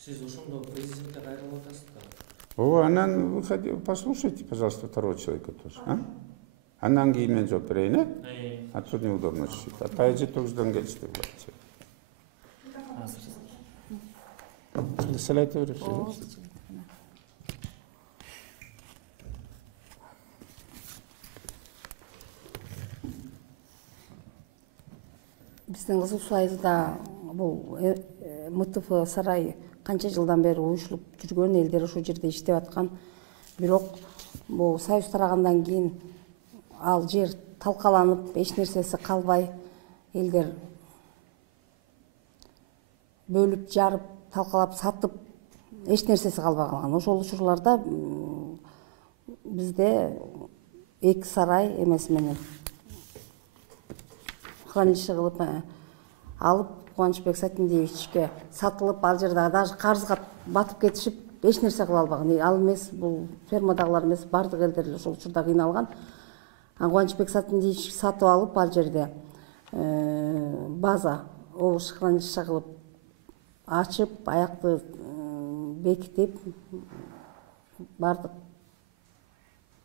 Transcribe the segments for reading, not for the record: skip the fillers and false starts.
Сиз ошондо президентке кайрылып атасыз да. О, анан послушайте, пожалуйста, второго человека тоже. Анан кийин мен жооп берейин, а то неудобно чуть-чуть. Атайы 9'dan geçti bu bahçe. Şimdi sıra ayta beripsiz. Биздин Кызыл Суу айылда бул МТФ сарайы канча жылдан бери уюшулуп жүргөн, элдер ошол жерде иштеп аткан. Бирок бул союз тарагандан кийин ал жер талкаланып, эч нерсеси калбай, элдер бөлүп, жарып, талкалап, сатып, эч нерсеси калбай калган. Ошол учурларда бизде 2 сарай эмеси менен хранилище кылып алып, Кубанычбек Сатиндиевичке сатылып, ал жерде даже карызга батып кетишип, эч нерсе кыла албаган. Ал эмес, бул фермадагылар эмес, бардык элдер эле ошол учурда кыйналган. Кубанычбек Сатиндиевич сатып алып, ал жерде база, обуш хранилище кылып ачып, аякты бекитип, бардык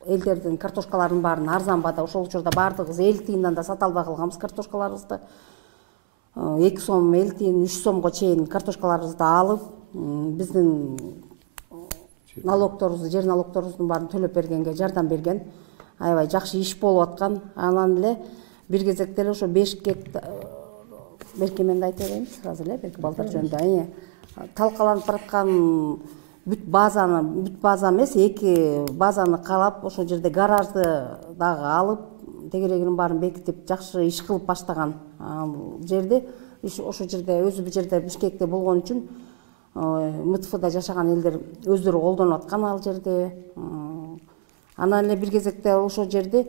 элдердин картошкаларынын баарын арзан баада, ошол учурда бардыгы 50 тыйындан да сата албай калганбыз картошкаларыбызды. 2 сом, 50 тыйын, 3 сомго чейин картошкаларыбызды алып, биздин налогторубузду, жер налогторубуздун баарын төлөп бергенге жардам берген. Аябай жакшы иш болуп аткан. Анан эле бир кезекте эле ошо 5 гектар, берки мен да айта берейинчи азыр эле, берки балдар жөнүндө талкаланып бараткан бүт база эмес, 2 базаны карап, ошол жерде гаражды дагы алып, тегерегинин баарын бекитип, жакшы иш кылып баштаган жерди. Ошол жерде өзү бул жерде Бишкекте болгон үчүн МТФда жашаган элдер өздөрү колдонуп аткан ал жерде. Анан эле бир кезекте ошол жерди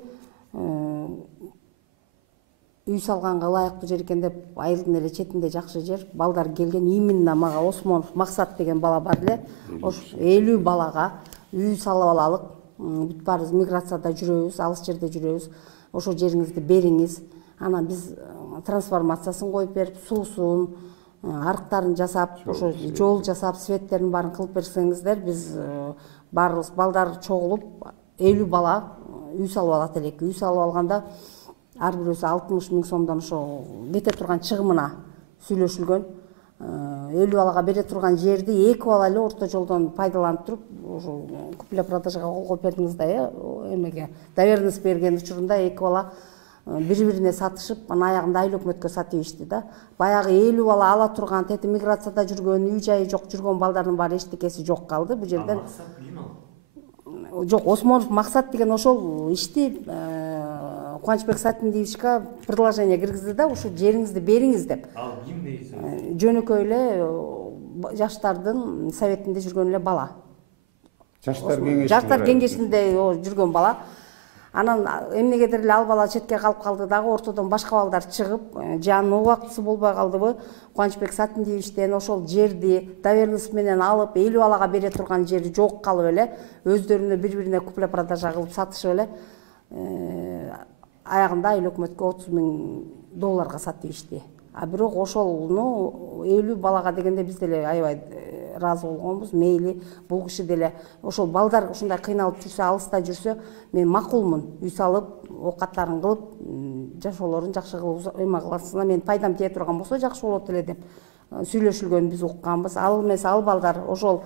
үй салганга ылайыктуу жер экен деп, айылдын эле четинде жакшы жер, балдар келген. Именно мага Осмонов Максат деген бала бар эле, ошо 50 балага үй салып алалык, бүт баарыбыз миграцияда жүрөбүз, алыс жерде жүрөбүз, ошол жериңизди бериңиз. Анан биз трансформациясын коюп берип, суусун, арыктарын жасап, ошо жол жасап, светтерин баарын кылып берсеңиздер, биз баарыбыз балдар чогулуп 50 бала үй салып алат элек. Үй салып алганда ар бирөөсү 60 000 сомдон ошо кете турган чыгымына сүйлөшүлгөн. 50 балага бере турган жерди 2 бала эле орто жолдон пайдаланып туруп, ошо купля продажага кол коюп бердиңиз да, эмеге доверенность берген учурунда 2 бала бири-бирине сатышып, анан аягында айыл өкмөткө сатып ишти да. Баягы 50 бала ала турган, тети миграцияда жүргөн, үй жайы жок жүргөн балдардын баары эчтекеси жок калды бул жерден. Жок, Осмонов Максат деген ошол ишти Кубанычбек Сатиндиевичке предложение киргизди да, ушул жериңизди бериңиз деп. Ал ким дейсиз? Жөнөкөй эле жаштардын советинде жүргөн эле бала. Жаштар кеңешинде жүргөн бала. Анан эмнегедир эле ал бала четке калып калды дагы, ортодон башка балдар чыгып, жанын убактысы болбой калдыбы, Кубанычбек Сатиндиевичтен ошол жерди доверенность менен алып, 50 балага бере турган жери жок калып эле, өздөрүнө бири-бирине купля продажа кылып сатышып эле, аягында айыл өкмөткө $30,000 сатып ишти. А бирок ошолну 50 балага дегенде биз деле аябай ыраазы болгонбуз. Мейли, бул киши деле ошол балдар ушундай кыйналып жүрсө, алыста жүрсө, мен макулмун. Үй салып, оокаттарын кылып, жашоолорун жакшы кылып эме кыласына мен пайдам тие турган болсо жакшы болот эле деп сүйлөшүлгөн биз укканбыз. Ал эмес, ал балдар ошол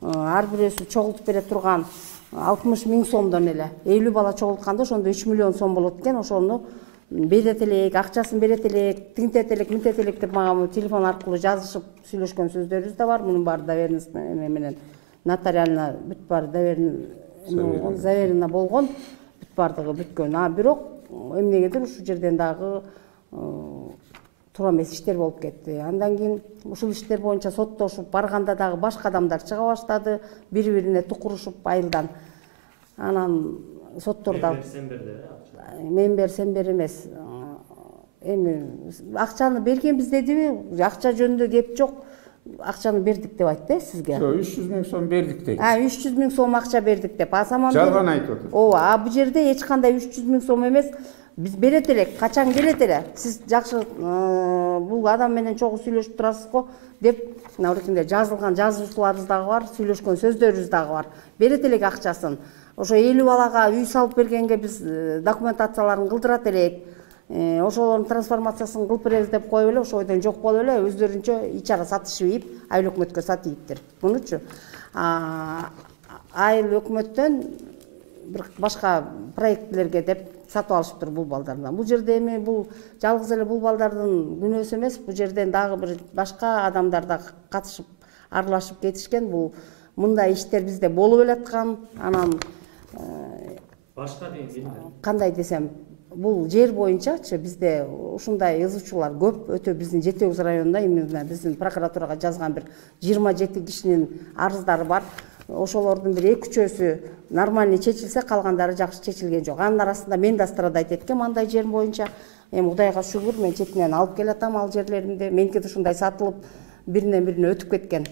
ар бирөөсү чогултуп бере турган 60 000 сомдон эле 50 бала чогултканда ошондо 3 миллион сом болот экен. Ошону берет элек, акчасын берет элек, тинтет элек, минтет элек деп мага телефон аркылуу жазышып сүйлөшкөн сөздөрүбүз да бар. Мунун баары доверенность менен нотариально бүт баары заверено болгон, бүт баардыгы бүткөн. А бирок эмнегедир ушул жерден дагы туура эмес иштер болуп кетти. Андан кийин ушул иштер боюнча соттошуп барганда дагы башка адамдар чыга баштады, бири-бирине тукурушуп айылдан. Анан соттордо мен бер, сен бер эмес. Эми акчаны бергенбиз дедиби? Акча жөнүндө кеп жок. Акчаны бердик деп айтты сизге. 300 000 сом бердик дейт. 300 000 сом акча бердик деп. Жалган айтып атат. Ооба, бул жерде эч кандай 300 000 сом эмес. Биз берет элек, качан келет эле. Сиз жакшы бул адам менен чогуу сүйлөшүп турасыз го деп, мына жазылган жазуучуларыбыз дагы бар, сүйлөшкөн сөздөрүбүз дагы бар. Берет элек акчасын. Ошо 50 балага үй салып бергенге биз документацияларын кылдырат элек. Ошолордун трансформациясын кылып беребиз деп коюп эле, ошол бойдон жок болуп эле өздөрүнчө ичара сатышып ийип, айыл өкмөткө сатыйыптыр. Мунучу айыл өкмөттөн бир башка проектлерге деп сатып алышыптыр бул балдардан. Бул жерде эми бул жалгыз эле бул балдардын күнөөсү эмес, бул жерден дагы бир башка адамдар да катышып, аралашып кетишкен. Бул мындай иштер бизде болуп элаткан. Анан башка деген кандай десем, бул жер боюнчачы бизде ушундай язуучулар көп, өтө биздин Жети Өгүз районунда именно биздин прокуратурага жазган бир 27 кишинин арыздары бар. Ошолордун бир 2-3-өсү нормальный чечилсе, калгандары жакшы чечилген жок. Анын арасында мен да страдайт эткем андай жер боюнча. Эми Кудайга шүгүр, мен четинен алып келатам ал жерлеримди. Меники да ушундай сатылып, биринен бирине өтүп кеткен.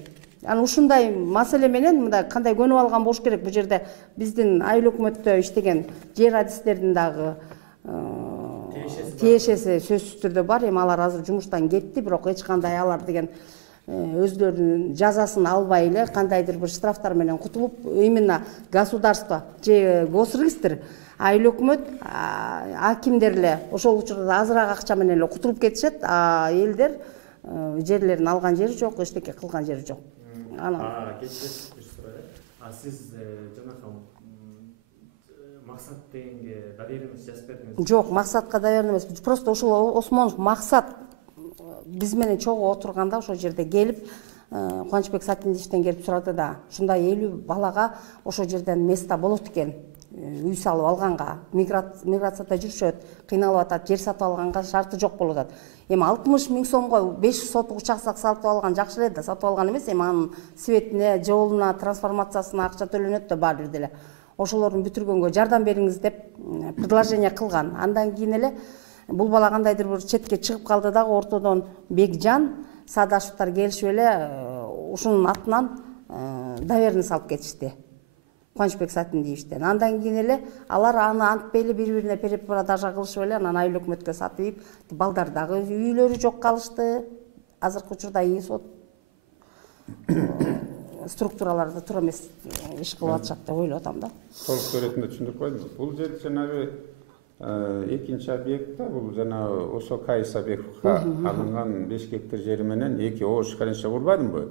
Анан ушундай маселе менен мындай кандай көнүп алган болуш керек. Бул жерде биздин айыл өкмөттө иштеген жер адистердин дагы тиешеси сөзсүз түрдө бар. Эми алар азыр жумуштан кетти, бирок эч кандай алар деген өздөрүнүн жазасын албай эле кандайдыр бир штрафтар менен кутулуп, именно государство же госрегистр, айыл өкмөт, акимдер эле ошол учурда азыраак акча менен эле кутулуп кетишет, а элдер жерлерин алган жери жок, эчтеке кылган жери жок. Анан сиз жанакы максат дегенге доверенность жазып бердиңиз? Жок, максатка доверенность эмес. Просто ошол Осмонов максат биз менен чогуу отурганда ошол жерде келип, Кубанычбек Сатиндичтен келип сурады да, ушундай 50 балага ошол жерден место болот экен, үй салып алганга, миграцияда жүрүшөт, кыйналып атат, жер сатып алганга шарты жок болуп атат. Эми 60 000 сомго 5 сотук участок сатып алган жакшы эле да, сатып алган эмес, эми анын светине, жолуна, трансформациясына акча төлөнөт да баары бир деле. Ошолорун бүтүргөнгө жардам бериңиз деп предложение кылган. Андан кийин эле бул бала кандайдыр бир четке чыгып калды дагы, ортодон Бекжан, Садашевтар келишип эле ушунун атынан доверенность алып кетишти. Кубанычбек Сатиндичтен. Андан кийин эле алар аны антпей эле бири-бирине перепродажа кылышып эле, анан айыл өкмөткө сатып, балдар дагы үйлөрү жок калышты. Азыркы учурда сот структураларда тура эмес иш кылып атышат деп ойлоп атам да. Толук сөретинде түшүндүрүп койдум. Бул жер жанагы экинчи объект да, бул жана ошо Кайыс объектка алынган 5 гектар жери менен 2 оош каранча урбадымбы?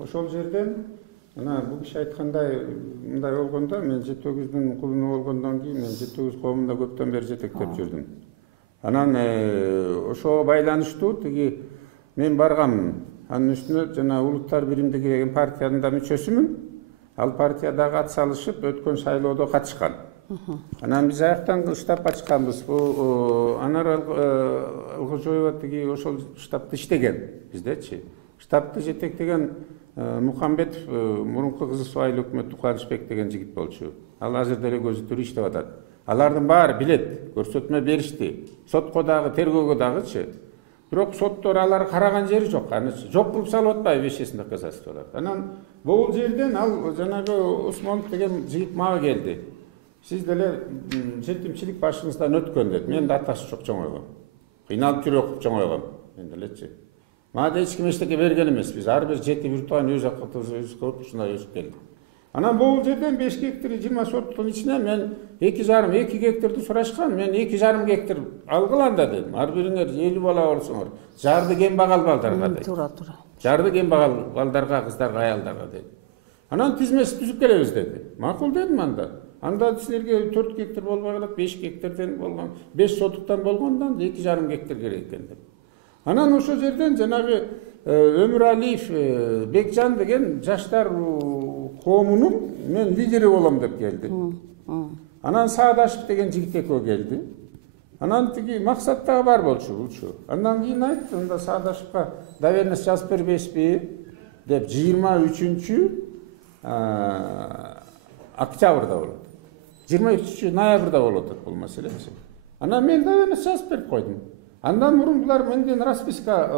Ошол жерден мына бул киши айткандай мындай болгондо, мен Жети Өгүздүн кулуну болгондон кийин мен Жети Өгүз коомунда көптөн бери жетектеп жүрдүм. Анан ошого байланыштуу тиги мен баргам. Анын үстүнө жана Улуттар биримдиги деген партиянын да мүчөсүмүн. Ал партиядагы ат салышып өткөн шайлоодо катышкан. Анан биз аяктан штабка чыкканбыз. Бул Анар Алгожоева тиги ошол штабты иштеген биздечи. Штабты жетектеген Мухамбетов мурунку кызы айыл өкмөттү Кубанычбек деген жигит болчу. Ал азыр деле көзү түрү иштеп атат. Алардын баары билет, көрсөтмө беришти. Сотко дагы, тергөөгө дагычы. Бирок соттор алар караган жери жок. Аны жок кылып салып атпайбы вещественный доказательстволор. Анан бул жерден ал жанагы Осмонов деген жигит мага келди. Сиз деле жетимчилик башыңыздан өткөн деп. Мен да атасы жок чоңойгом. Кыйналып жүрүп окуп чоңойгом. Мен делечи. Мага да эч ким эчтеке берген эмес. Биз ар бир жети биртуган өз акыбызды көрүп ушундай өсүп келдик. Анан бул жерден 5 гектар 20 соттун ичине мен 2,5 гектарды сурашкан. Мен 2,5 гектар алгыланда дедим. Ар бириңер 50 бала болсоңор, жарды кембагал балдарга дедим. Туура. Жарды кембагал балдарга, кыздарга, аялдарга дедим. Анан тизмеси түзүп келебиз деди. Макул дедим анда. Анда силерге 4 гектар болбой калат, 5 гектардан болгон, 5 сотуктан болгондон 2,5 гектар керек экен деп. Анан ошол жерден жанагы Өмүралиев Бекжан деген жаштар коомунун мен лидери болом деп келди. Анан Саадашев деген жигит экөө келди. Анан тиги максат дагы бар болчу. Андан кийин айтты, анда Саадашевка доверенность жазып бербейсизби деп 23 октябрда болот. 23 ноябрда болот бул маселечи. Анан мен доверенность жазып берип койдум. Андан мурун булар менден расписка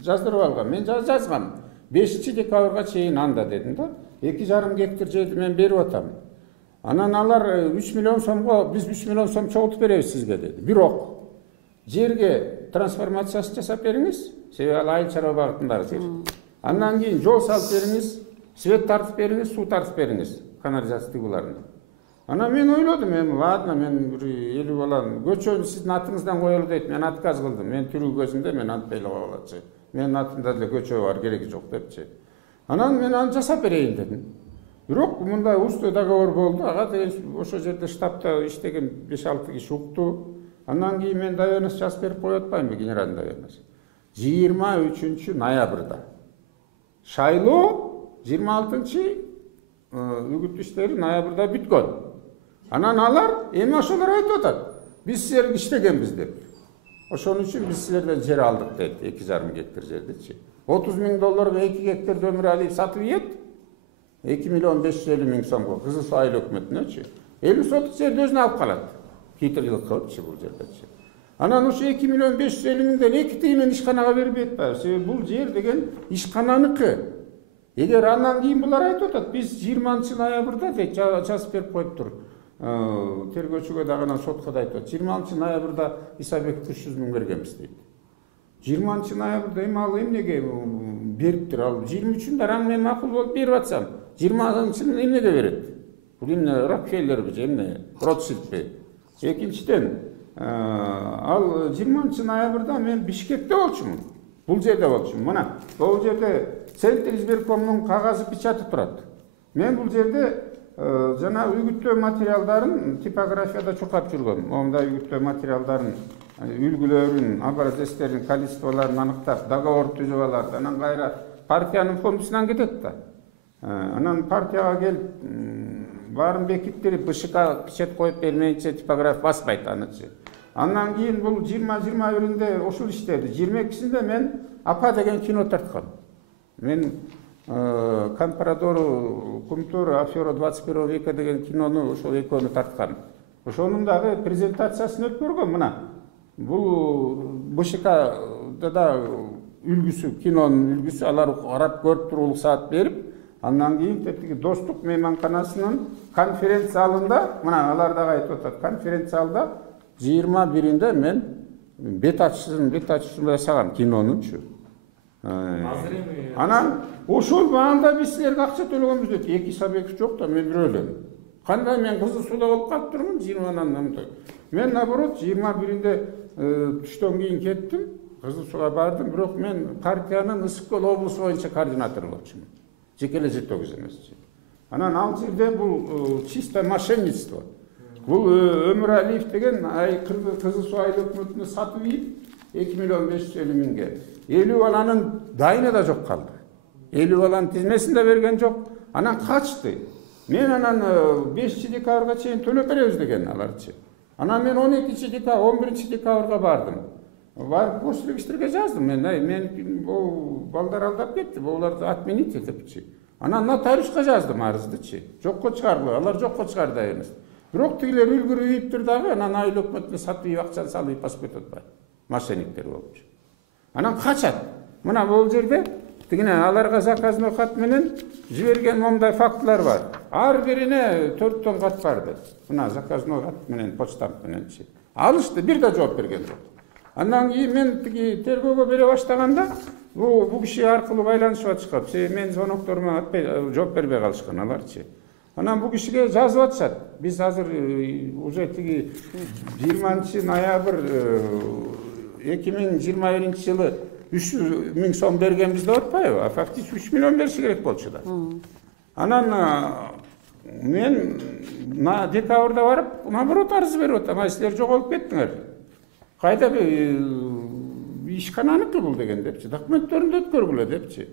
жаздырып алган. Мен жазгам. 5 декабрга чейин анда дедим да. 2,5 гектар жерди мен берип атам. Анан алар 3 миллион сомго биз 3 миллион сом чогултуп беребиз сизге деди. Бирок жерге трансформациясын жасап бериңиз, себеби ал айыл чарба багытындагы жер. Андан кийин жол салып бериңиз, свет тартып бериңиз, суу тартып бериңиз, канализация тыгууларына. Анан мен ойлодум, ладно, мен бир 50 балам, көчөнү сиздин атыңыздан коелу дейт. Мен отказ кылдым. Мен тирүү көзүмдө мен антпай эле кое алатчы. Менин атымда деле көчө бар, кереги жок депчи. Анан мен аны жасап берейин дедим. Бирок мындай устный договор болду. Ага деген ошо жерде штабта иштеген 5-6 киши укту. Андан кийин мен доверенность жазып берип коюп атпаймынбы, генеральный доверенность. 23 ноябрда шайлоо 26 үгүт иштери ноябрда бүткөн. Анан алар эми ошолор айтып атат. Биз силерге иштегенбиз деп. Ошон үчүн биз силерден жер алдык дейт, 2,5 гектар жердичи. 30 000 долларга 2 гектар Өмүралиев сатып ийет. 2 миллион 550 000 сомго Кызыл Суу айыл өкмөтүнөчү. 50 сотук жерди өзүнө алып калат. Кийтирлик кылыпчы бул жердечи. Анан ошо 2 миллион 550 000ден 2 тыйынын ишканага бербейт да. Себеби бул жер деген ишкананыкы. Эгер андан кийин булар айтып атат, биз 20 ноябрда дейт жазып берип коюптур. Тергөөчүгө дагы анан сотко да айтат. 20 ноябрда Исабеков 300 000 бергенбиз дейт. 20 ноябрда эми ал эмнеге бериптир? Ал 23-үндө араң мен макул болуп берип атсам, 20-ны эмнеге берет? Бул эмне Рокфеллерби же эмне? Ротшильдби? Экинчиден, ал 20 ноябрда мен Бишкекте болчумун. Бул жерде болчумун. Мына, бул жерде Центр избиркомунун кагазы печаты турат. Мен бул жерде жана үгүттөө материалдарын типографияда чуркап жүргөм. Мондай үгүттөө материалдарын, үлгүлөрүн, образецтерин количестволорун аныктап, договор түзүп алат. Анан кайра партиянын фондусунан кетет да. Анан партияга келип баарын бекиттирип, БШК печать коюп бермейинче типограф баспайт анычы. Андан кийин бул 20-21-инде ушул иштеди. 22-синде мен Апа деген кино тарткам. Мен Компрадору, Кумтуру, Афера 21 века деген кинону ошол экөөнү тарткам. Ошонун дагы презентациясын өткөргөм. Мына бул БШКда да үлгүсү, кинонун үлгүсү, алар карап көрүп туруп саат берип, андан кийин тетиги Достук мейманканасынын конференц залында, мына алар дагы айтып атат, конференц залда 21-инде мен бет ачышын жасагам кинонунчу. Анан ошол маалда биз силерге акча төлөгөнбүз дейт. Эки Исабеков жок да, мен бирөө элем. Кандай мен Кызыл Сууда болуп калып турмун 20-нан. Мен наоборот 21-инде түштөн кийин кеттим, Кызыл Сууга бардым, бирок мен партиянын Ысык Көл облусу боюнча координатору болчумун. Жекеле жетөгүз эмес. Анан ал жерде бул чисто мошенничество. Бул Өмүралиев деген Кызыл Суу айыл өкмөтүнө сатып ийип 2 миллион 550 000ге. 50 баланын дайыны да жок калды. 50 баланын тизмесин да берген жок. Анан качты. Мен анан 5 декабрга чейин төлөп беребиз деген аларчы. Анан мен 12 декабр, 11 декабрга бардым. Барып госрегистрге жаздым. Мен балдар алдап кетти. Буларды отменить депчи. Анан нотариуска жаздым арыздычы. Жокко чыгарды. Алар жокко чыгарды эмес. Бирок тигилер үлгүрүп ийиптир дагы, анан айыл өкмөтүнө сатып ийип акчаны салып басып кетип атпайбы. Мошенниктер болчу. Анан качат. Мына бул жерде тигине аларга заказной кат менен жиберген момундай фактылар бар. Ар бирине 4 тон кат барды. Мына заказной кат менен почтамт мененчи. Алышты, бир да жооп берген жок. Андан кийин мен тиги тергөөгө бере баштаганда бул киши аркылуу байланышып атышкан. Себеби мен звонокторума атпай жооп бербей калышкан аларчы. Анан бул кишиге жазып атышат. Биз азыр уже тиги 20 ноябрь 2021-жылы 300 000 сом бергенбиз деп атпайбы? А фактически 3 миллион бериши керек болчу да. Анан мен декабрда барып, наоборот арыз берип атам. Силер жоголуп кеттиңер. Кайда ишкананыкы бул деген депчи. Документтеринди өткөргүлө депчи.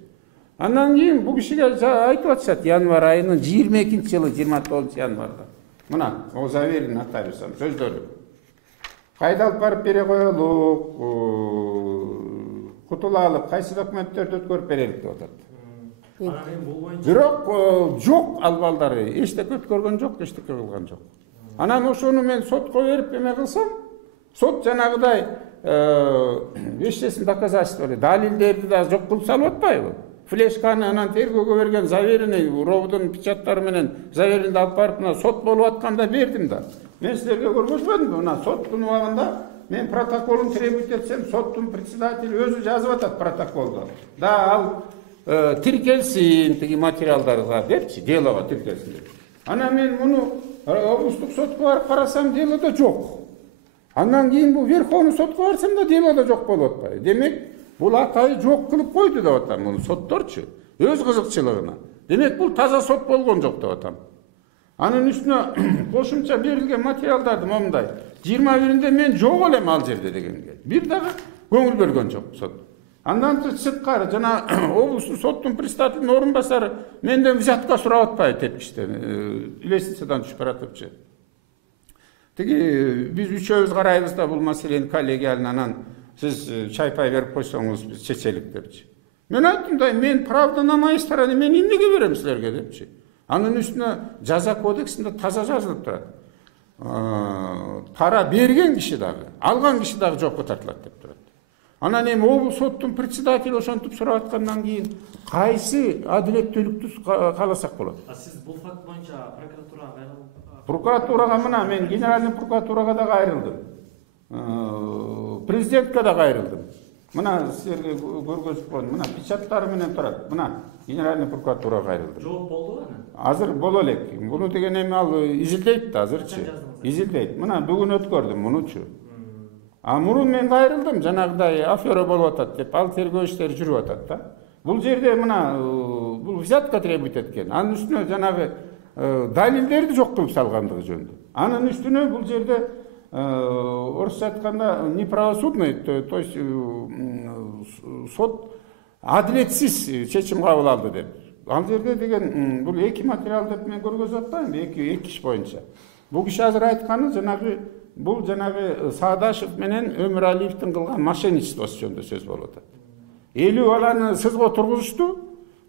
Андан кийин бул кишиге айтып атышат январь айынын 22-жылы 29 январда. Мына, о заверен нотариусам сөздөрү. Кайда алып барып бере коелук, кутулалык, кайсы документтерди өткөрүп берелик деп атат. Бирок жок ал балдары, эчтеке өткөргөн жок, эчтеке кылган жок. Анан ошону мен сотко берип эме кылсам, сот жанагыдай эчтесин доказательство, далилдерди да жок кылып салып атпайбы? флешканы анан тергөөгө берген заверенный робдун печаттары менен заверенди алып барып мына сот болуп атканда бердим да. Мен силерге көргөзбөдүмбү? Мына соттун убагында мен протоколун требовать этсем, соттун председатели өзү жазып атат протоколду. Да ал тиркелсин тиги материалдарга депчи, делого тиркелсин деп. Анан мен муну облустук сотко барып карасам, делодо жок. Андан кийин бул Верховный сотко барсам да делодо жок болуп атпайбы. Демек, бул атайы жок кылып койду деп атам муну сотторчу. Өз кызыкчылыгына. Демек, бул таза сот болгон жок деп атам. Анын үстүнө кошумча берилген материалдарды момундай. 21-нде мен жок элем ал жерде дегенге. Бир дагы көңүл бөлгөн жок сот. Андан сырткары жана облустук соттун председателинин орун басары менден взятка сурап атпайбы тепкичтен, лестницадан түшүп баратыпчы. Тиги биз үчөөбүз карайбыз да бул маселени коллегияльно, анан сиз чайпай берип койсоңуз биз чечелик депчи. Мен айттым да, мен правда на моей стороне, мен эмнеге берем силерге депчи. Анын үстүнө жаза кодексинде таза жазылып турат. Пара берген киши дагы, алган киши дагы жокко тартылат деп турат. Анан эми облус соттун председатели ошентип сурап аткандан кийин кайсы адилеттүүлүктү кааласак болот? Сиз бул факт боюнча прокуратурага кайрылып? Прокуратурага мына мен генеральный прокуратурага да кайрылдым. Президентке да кайрылдым. Мына силерге көргөзүп коюм. Мына печаттары менен турат. Мына генеральный прокуратурага кайрылдым. Жооп болдубу анан? Азыр боло элек. Буну деген эми ал изилдейт да азырчы. Изилдейт. Мына бүгүн өткөрдүм мунучу. Мурун мен кайрылдым, жанагыдай афера болуп атат деп, ал тергөө иштери жүрүп атат да. Бул жерде мына бул взятка требовать эткен. Анын үстүнө жанагы далилдерди жок кылып салгандыгы жөнүндө. Анын үстүнө бул жерде орусча айтканда неправосудный, то есть сот адилетсиз чечим кабыл алды деп. Ал жерде деген бул эки материал деп мен көргөзүп атпаймынбы, эки иш боюнча. Бул киши азыр айтканы бул жанагы Саадашев менен Өмүралиевдин кылган мошенничествосы жөнүндө сөз болуп атат. 50 баланы сызга тургузушту,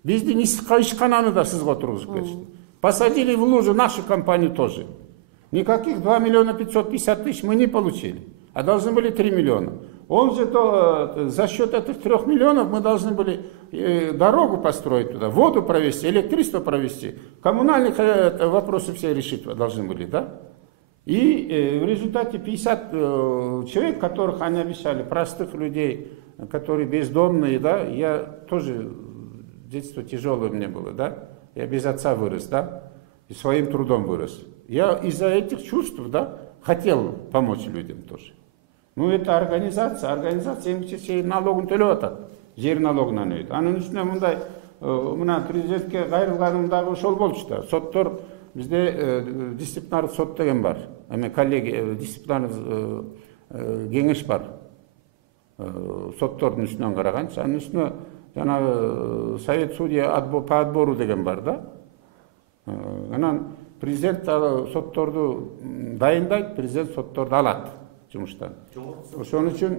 биздин ишкананы да сызга тургузуп кетишти. Посадили в лужу нашу компанию тоже. Никаких 2 миллиона 550 тысяч мы не получили, а должны были 3 миллиона. Он же за счет этих 3 миллионов мы должны были дорогу построить туда, воду провести, электричество провести, коммунальные вопросы все решить должны были, да? И в результате 50 человек, которых они обещали, простых людей, которые бездомные, да, я тоже, детство тяжелое мне было, да, я без отца вырос, да, и своим трудом вырос. Я из-за этих чувств, да, хотел помочь людям тоже. Ну, это организация эмгиче налогун төлөп атат, жер налогунан өйт. Анын үстүнө мындай, мына президентке кайрылганымдагы ошол болчу да, соттор бизде дисциплинардык сот деген бар. Эми коллеги дисциплинардык кеңеш бар. Соттордун үстүнөн караганчы, анын үстүнө жанагы совет судья по отбору деген бар да. Анан президент сотторду дайындайт, президент сотторду алат жумуштан. Ошон үчүн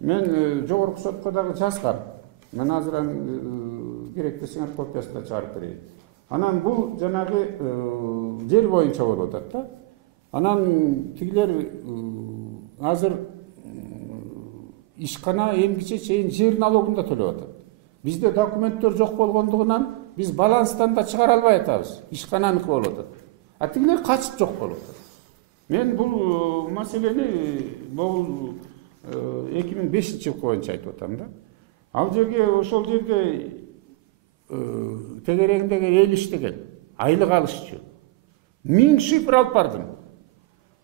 мен жогорку сотко дагы жазгам. Мен азыр керек десеңер копиясын да чыгарып берейин. Анан бул жанагы жер боюнча болуп атат да. Анан тигилер азыр ишкана эмгиче чейин жер налогун да төлөп атат. Бизде документтер жок болгондугунан биз баланстан да чыгара албай атабыз. Ишкананыкы болуп атат. А тигилер качып жок болуп атат. Мен бул маселени бул 2005-жылкы боюнча айтып атам да. Ал жерге ошол жерде тегерегиндеги эл иштеген, айлык алышчу. 1000 шифр алып бардым.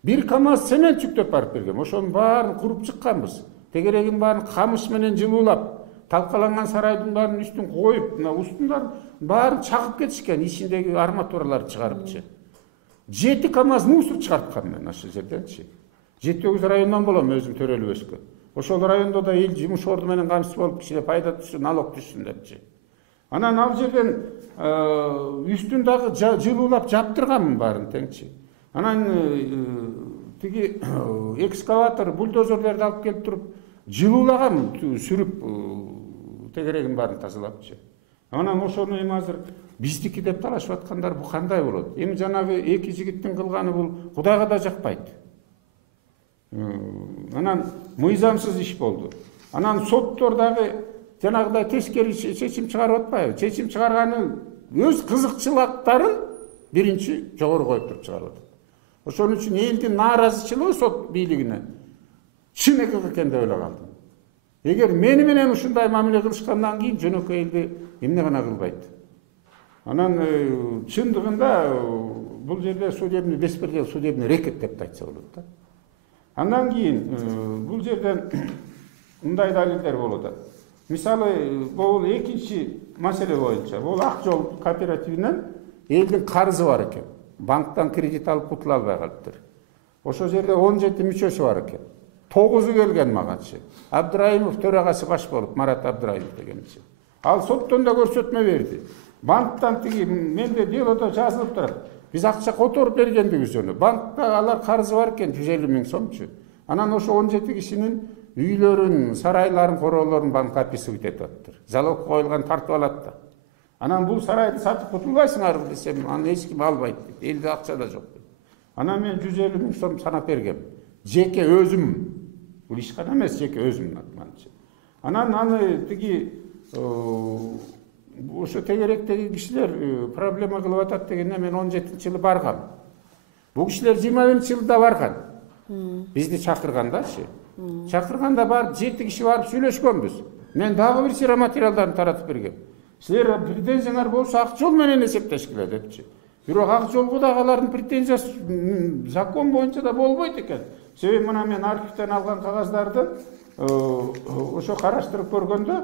Бир КАМАЗ цемент жүктөп барып бергем. Ошонун баарын куруп чыкканбыз. Тегерегин баарын камыш менен жылуулап, талкаланган сарайдын баарын үстүн коюп, мына устундарын баарын чагып кетишкен, ичиндеги арматураларды чыгарыпчы. 7 КАМАЗ мусор чыгарткам мен ошол жерденчи. 7-9 райондон болом өзүм төрөлүп өскөн. Ошол райондо да эл жумуш орду менен камсыз болуп кичине пайда түшсүн, налог түшсүн депчи. Анан ал жерден үстүн дагы жылуулап жаптырганмын баарын теңчи. Анан тиги экскаватор, бульдозерлерди алып келип туруп жылуулагам, сүрүп тегерегин баарын тазалапчы. Анан ошону эми азыр биздики деп талашып аткандар бу кандай болот? Эми жанагы эки жигиттин кылганы бул Кудайга да жакпайт. Анан мыйзамсыз иш болду. Анан соттор дагы жанагыдай тескери чечим чыгарып атпайбы? Чечим чыгарганы өз кызыкчылыктарын биринчи жогору коюп туруп чыгарып атат. Ошон үчүн элдин нааразычылыгы сот бийлигине чын экен деп ойлоп калдым. Эгер мени менен ушундай мамиле кылышкандан кийин жөнөкөй элди эмне гана кылбайт. Анан чындыгында бул жерде судебный беспредел, судебный рэкет деп айтса болот да. Андан кийин бул жерден мындай далилдер болуп атат. Мисалы, бул экинчи маселе боюнча, бул Ак Жол кооперативинен элдин карызы бар экен. Банктан кредит алып кутула албай калыптыр. Ошол жерде 17 мүчөсү бар экен. 9'u келген магачы. Абдраимов төрагасы баш болуп, Марат Абдраимов дегенчи. Ал соттон да көрсөтмө берди. Банктан тиги менде делодо жазылып турат. Биз акча которуп бергендигибиз жөнүндө. Банкта алар карызы бар экен 150 000 сомчу. Анан ошо 17 кишинин үйлөрүн, сарайларын, короолорун банк описывать этип атыптыр. Залог коюлган тартып алат да. Анан бул сарайды сатып кутулбайсыңарбы десем, аны эч ким албайт дейт. Элде акча да жок дейт. Анан мен 150 000 сом санап бергем. Жеке өзүм, бул ишкана эмес, жеке өзүм атманчы. Анан аны тиги ошо тегеректеги кишилер проблема кылып атат дегенде мен 17-жылы баргам. Бул кишилер 21-жылда барган. Бизди чакыргандачы. Чакырганда барып 7 киши барып сүйлөшкөнбүз. Мен дагы бир сыйра материалдарын таратып бергем. Силер претензияңар болсо Ак Жол менен эсептешкиле депчи. Бирок Ак Жолго да алардын претензиясы закон боюнча да болбойт экен. Себеби мына мен архивден алган кагаздарды ошо караштырып көргөндө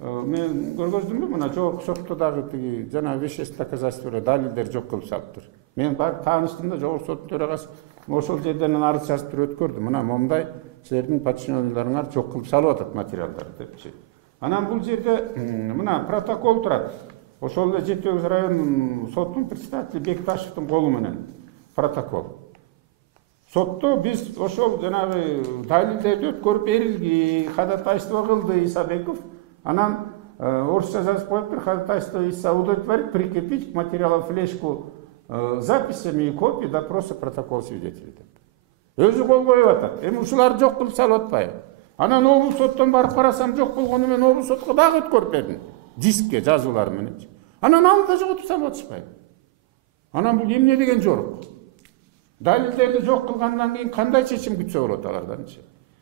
мен көргөздүмбү, мына жогорку сотто дагы тиги жана вещественное доказательство далилдер жок кылып салыптыр. Мен барып тааныштым да жогорку соттун төрагасы ошол жерден арыз жазып туруп өткөрдү. Мына момундай силердин подчиненныйларыңар жок кылып салып атат материалдарды депчи. Анан бул жерде мына протокол турат. Ошол эле Жети Өгүз район сотунун председатели Бекташевдин колу менен протокол. Сотто биз ошол жанагы далилдерди өткөрүп берилги, ходатайство кылды Исабеков. Анан орусча жазып коюптур, ходатайство удовлетворить, прикрепить к материалу флешку записями и копии допроса протокол свидетелей деп. Өзү кол коюп атат. Эми ушуларды жок кылып салып атпайбы? Анан облус соттон барып карасам жок болгону менен облус сотко дагы өткөрүп бердим. Дискке жазуулар менен. Анан аны да жоготуп салып атышпайбы? Анан бул эмне деген жорук? Далилдерди жок кылгандан кийин кандай чечим күтсө болот аларданчы?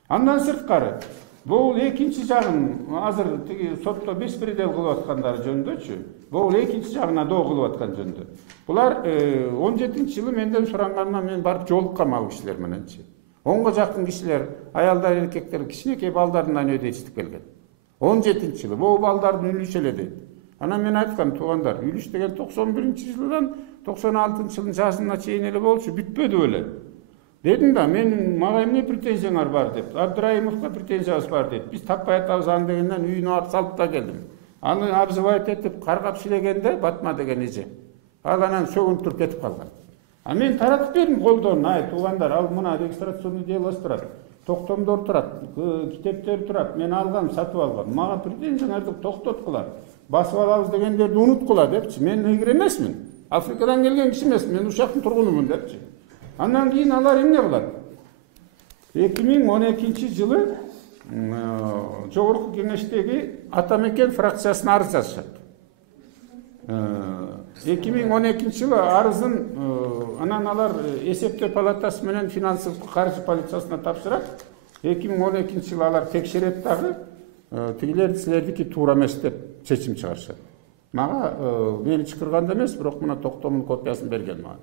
Андан сырткары бул экинчи жагын азыр тиги сотто беспредел кылып аткандары жөнүндөчү. Бул экинчи жагына доо кылып аткан жөнүндө. Булар 17-жылы менден сурангандан мен барып жолуккам ал кишилер мененчи. 10га жакын кишилер, аялдар, эркектер, кичинекей балдардын айнөдө ичтип келген. 17-жылы бул балдардын үлүшү эле дейт. Анан мен айткам, туугандар, үлүш деген 91-жылдан 96-жылдын жазына чейин эле болчу, бүтпөдү беле. Дедим да, мен мага эмне претензияңар бар деп. Абдраимовго претензиябыз бар дейт. Биз таппай атабыз аны дегенден үйүнө алып салып да келдим. Аны обзывать этип каргап силегенде Батма деген эже. Ал анан сөгүнүп туруп кетип калган. А мен таратып бердим колдон, ай туугандар, ал мына регистрационный делосы турат, токтомдор турат, китептер турат, мен алгам, сатып алгам. Мага претензияңарды токтоткула, басып алабыз дегендерди унуткула депчи. Мен негр эмесмин. Африкадан келген киши эмесмин, мен ушактын тургунумун депчи. Андан кийин алар эмне кылат? 2012-жылы жогорку кеңештеги Атамекен фракциясына арыз жазышат. 2012-жылы арызын анан алар эсептөө палатасы менен финансылык каржы полициясына тапшырат. 2012-жылы алар текшерет дагы, тигилер силердики туура эмес деп чечим чыгарышат. Мага бели чыкырганда эмес, бирок мына токтомдун копиясын берген мага.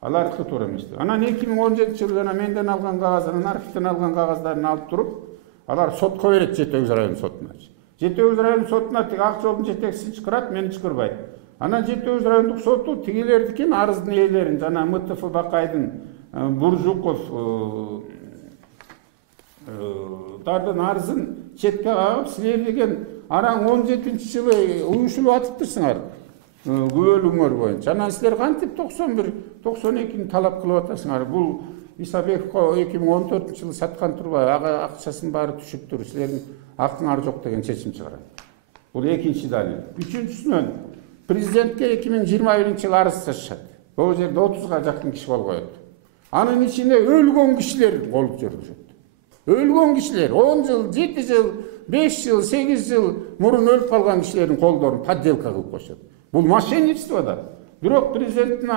Алардыкы туура эмес. Анан 2017-жылы жана менден алган кагазын, архивден алган кагаздарын алып туруп, алар сотко берет, Жети Өгүз район сотуна. Жети Өгүз район сотуна тиги Ак Жолдун жетекчисин чакырат, мени чакырбайт. Анан Жети Өгүз райондук соту тигилердикин арыздын ээлерин, жана МТФ Бакайдын, Буржуков тардын арызын четке кагып, силер деген араң 17-жылы уюшулуп атыптырсыңар. Күбөлүңөр боюнча. Анан силер кантип 91-92-ни талап кылып атасыңар? Бул Исабековго 2014-жылы саткан турбайбы? Ага акчасын баары түшүптүр. Силердин актыңар жок деген чечим чыгарат. Бул экинчи далил. Үчүнчүсүнөн президентке 2021-жылы арыз жазышат. Бул жерде 30га жакын киши кол коет. Анын ичинде өлгөн кишилер кол жүргүзөт. Өлгөн кишилер 10 жыл, 7 жыл 5 жыл 8 жыл мурун өлүп калган кишилердин колдорун подделка кылып коюшат. Бул мошенничество да. Бирок президенттин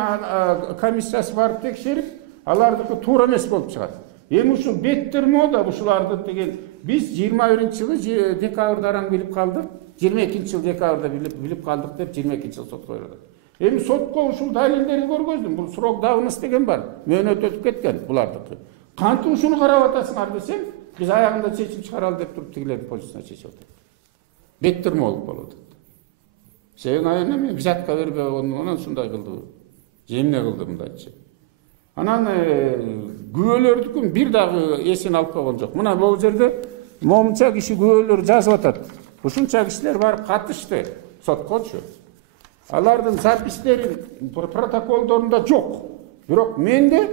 комиссиясы барып текшерип, алардыкы туура эмес болуп чыгат. Эми ушул беттер мода ушуларды деген биз 21-жылы декабрда араң билип калдык, 22-жыл декабрда билип калдык деп 22-жыл сотко берилет. Эми сотко ушул далилдерди көргөздүм. Бул срок давность деген бар. Мөөнөт өтүп кеткен булардыкы. Кантип ушуну карап атасыңар десем, биз аягында чечим чыгаралы деп туруп тигилердин позициясына чечип атат. Беттер болуп болот. Сен айына мен взятка бербей онун ушундай кылды. Эмне кылды мындайчы. Анан күбөлөрдүкүн бир дагы эсин алып койгон жок. Мына бул жерде момунча киши күбөлөр жазып атат. Ушунча кишилер барып катышты соткочу. Алардын запистери протоколдорунда жок. Бирок менде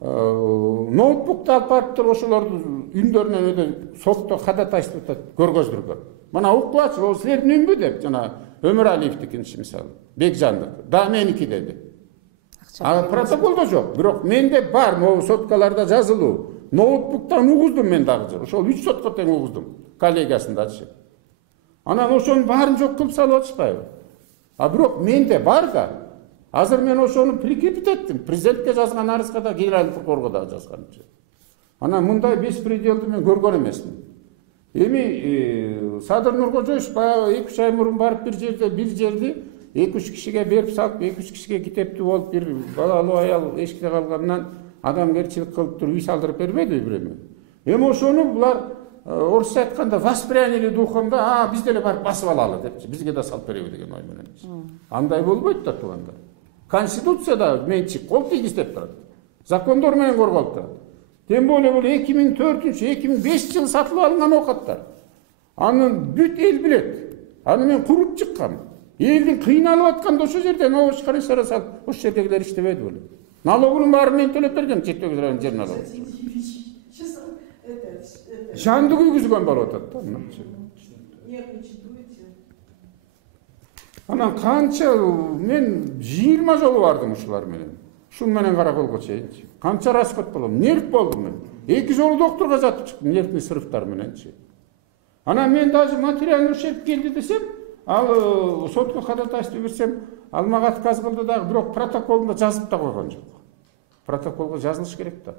ноутбукты алып барыптыр, ошолорду үндөрүнөн өдө сотто ходатайство көргөздүргөн. Мына укпачы, ол силердин үнбү деп, жана Өмүралиевдикин мисалы, Бекжандык, да меники деди. Протоколдо жок, бирок менде бар, могу соткаларда жазылуу. Ноутбуктан угуздум мен дагы. Ошол 3 сотко тең угуздум, коллегиясындачы. Анан ошонун баарын жок кылып салып атышпайбы? Бирок менде бар да. Азыр мен ошону прикрепить эттим. Президентке жазган арызга да, генеральный прокурорго да жазганчы. Анан мындай беспределди мен көргөн эмесмин. Эми Садыр Нуркожоевич баягы 2-3 ай мурун барып бир жерди 2-3 кишиге берип салып, 2-3 кишиге китептүү болуп, бир балалуу аял эшикте калгандан адамгерчилик кылып туруп үй салдырып бербедиби биреме? Эми ошону булар орусча айтканда восприняли духом да, биз деле барып басып алалы депчи, бизге да салып береби деген ой менен. Андай болбойт да тууганда. Конституцияда менчик кол тийгиздеп турат. Закондор менен корголуп турат. Тем более бул 2004-2005 жылы сатылып алынган оокаттар. Аны бүт эл билет. Аны мен куруп чыккам. Элдин кыйналып атканда ошол жерден ош карышара салып, ошол жердегилер иштебеди беле. Налогунун баарын мен төлөп бергем, четтеги район жер налогу. Жанды күйгүзгөн болуп атат да. Анан канча мен 20 жолу бардым ушулар менен. Ушун менен караколго чейинчи. Канча расход болом, нерв болдум мен. 2 жолу доктурга жатып чыктым, нервный срывтар мененчи. Анан мен даже материальный ущерб келди десем, ал сотко ходатайство берсем, ал мага отказ кылды дагы, бирок протоколунда жазып да койгон жок. Протоколго жазылыш керек да.